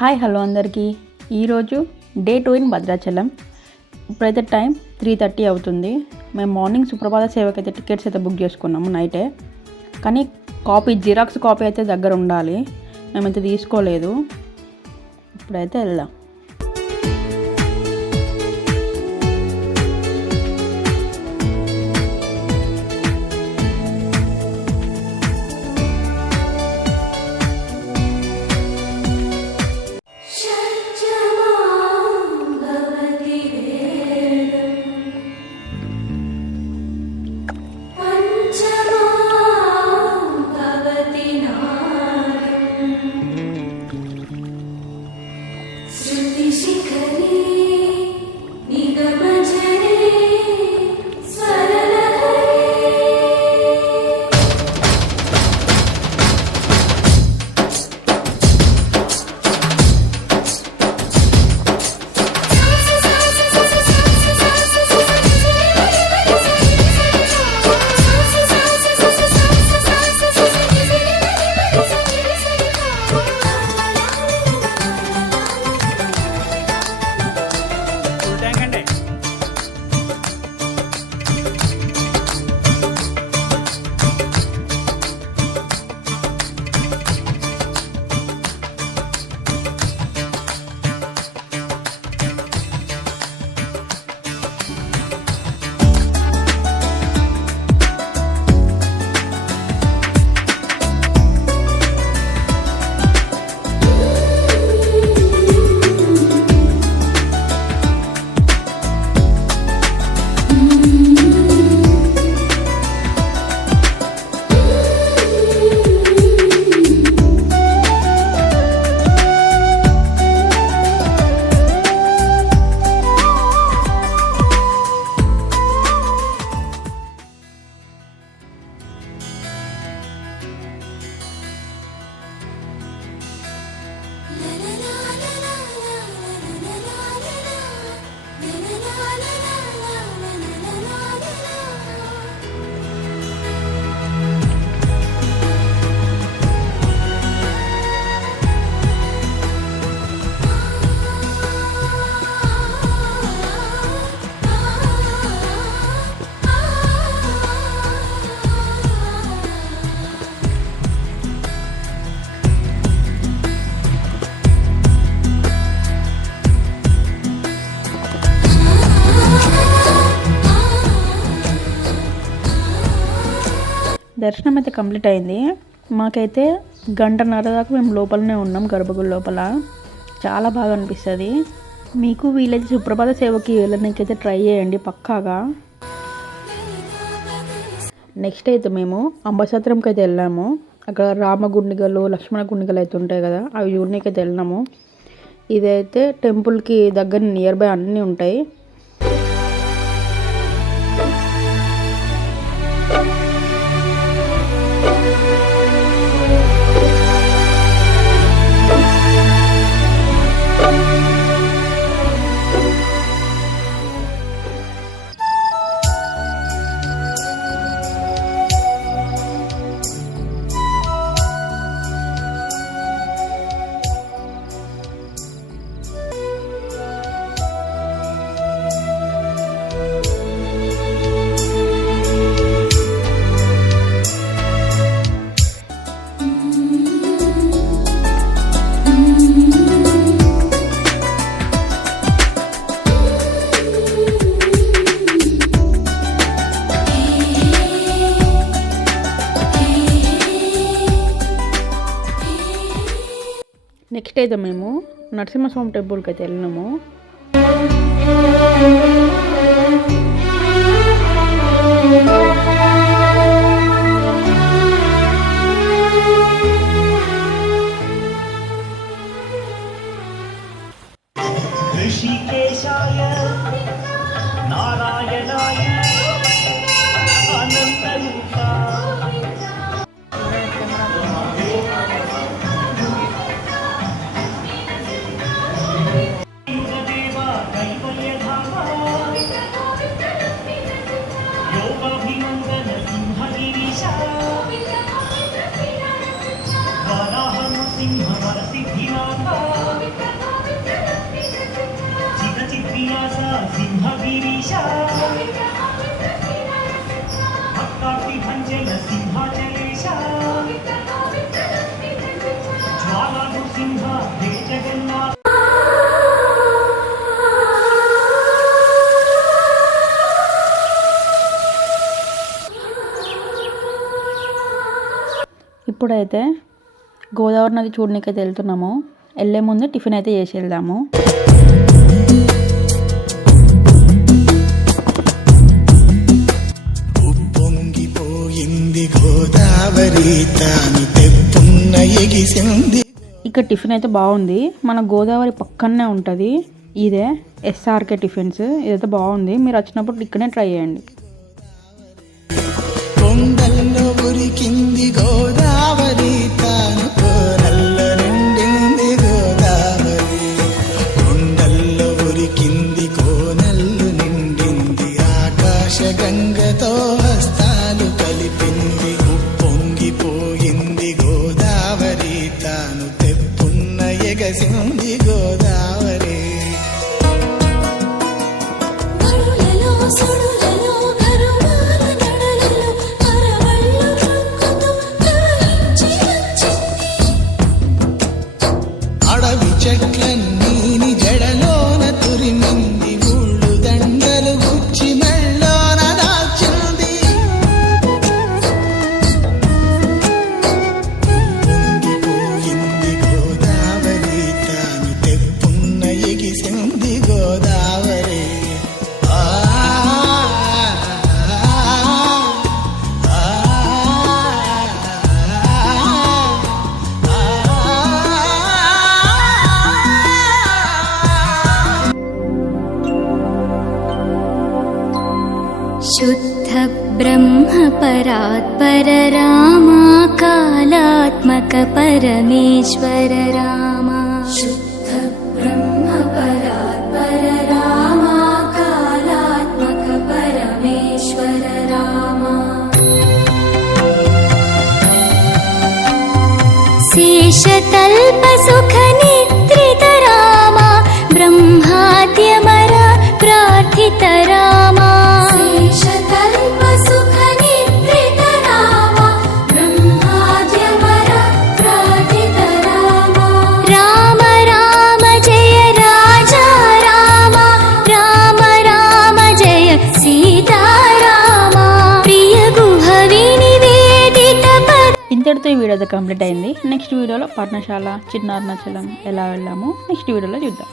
Hi hello అందరికీ. ఈరోజు day two in Bhadrachalam. ఇప్పుడైతే టైం త్రీ థర్టీ అవుతుంది. మేము మార్నింగ్ సుప్రభాత సేవకి అయితే టికెట్స్ అయితే బుక్ చేసుకున్నాము నైటే. కానీ కాపీ జిరాక్స్ కాపీ అయితే దగ్గర ఉండాలి. మేమైతే తీసుకోలేదు. ఇప్పుడైతే వెళ్దాం. దర్శనం అయితే కంప్లీట్ అయింది. మాకైతే గంటన్నర దాకా మేము లోపలనే ఉన్నాం గర్భగుడి లోపల. చాలా బాగా అనిపిస్తుంది. మీకు వీలైతే సుప్రభాత సేవకి వెళ్ళడానికైతే ట్రై చేయండి పక్కాగా. నెక్స్ట్ అయితే మేము అంబసత్రంకి అయితే వెళ్ళాము. అక్కడ రామగుండిగలు లక్ష్మణ గుండిగలు అయితే ఉంటాయి కదా అవి చూడడానికి అయితే వెళ్ళినాము. ఇదైతే టెంపుల్కి దగ్గర నియర్ బై అన్నీ ఉంటాయి. నెక్స్ట్ అయితే మేము నరసింహస్వామి టెంపుల్కి అయితే వెళ్ళినాము. ఇప్పుడైతే గోదావరి నది చూడనీకైతే వెళ్తున్నాము. వెళ్ళే ముందు టిఫిన్ అయితే చేసి వెళ్దాము. ఇక్కడ టిఫిన్ అయితే బాగుంది. మన గోదావరి పక్కనే ఉంటుంది. ఇదే ఎస్ఆర్కే టిఫిన్స్. ఇదైతే బాగుంది. మీరు వచ్చినప్పుడు ఇక్కడే ట్రై చేయండి. turn around. परात्पर रामा कालात्मक परमेश्वर रामा। शुद्ध ब्रह्म परात्पर रामा कालात्मक परमेश्वर रामा। शेषतल्पसुखनिद्रित रामा ब्रह्माद्यमर प्रार्थित అయితే కంప్లీట్ అయింది. నెక్స్ట్ వీడియోలో పర్ణశాల చిన్న అరుణాచలం ఎలా వెళ్ళాము? నెక్స్ట్ వీడియోలో చూద్దాం.